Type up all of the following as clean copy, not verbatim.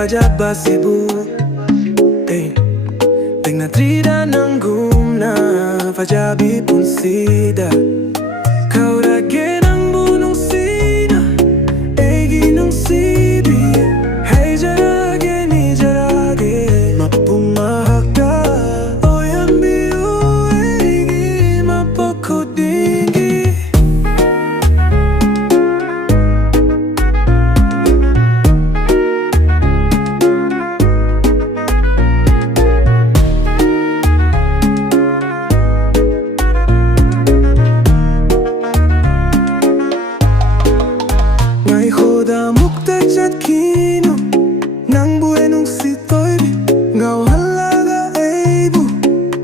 hajaba Cebu. Tignatrida Nangbu na fajabi punsida. Kourage Nangbu Nungsina, egi nungsibi. Hey jarage ni jarage, mapumahakda. Oyambiu egi mapokudingi. Khoda mukta chat kino Nangbu enung sitoy Ngau halaga eibu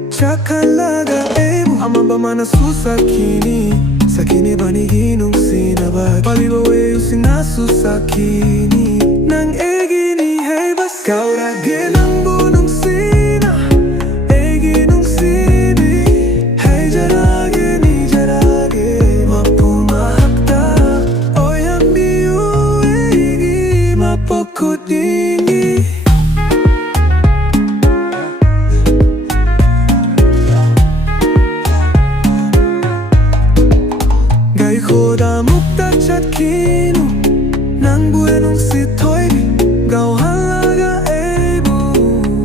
Chakalaga eibu Amamba mana susakini Sakini banigi nungsina bagi Palibo weu sinasu sakini Nang egini heibas Kourage Nangbu nungsina Egi nungsibi Hey jarage ni jarage mapumahakda Pokudingi. Gai khoda mukta chat kino Nangbu enung sitoy Gau halaga eibu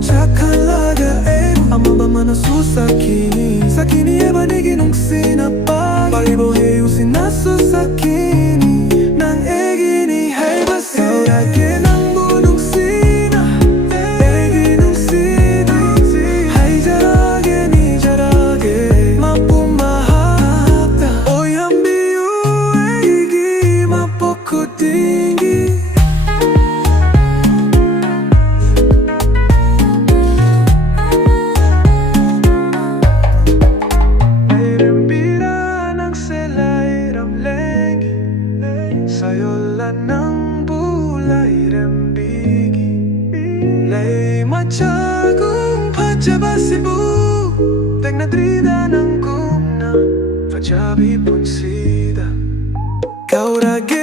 Chakalaga eibu Amamba mana susakini Sakini eba nigi nungsina pagi Palibo heu sinasu sakini Nang egini heibas Kourage Nangbu nungsina egi nungsibi. Hai jarage ni jarage mapumahakda. Oyambiu egi mapokudingi. Irembira nang selai ramleng sayola nang bulay rembigi. Lay machagong pajaba Cebu. Tignatrida nang gumna fajabi punsida. Kourage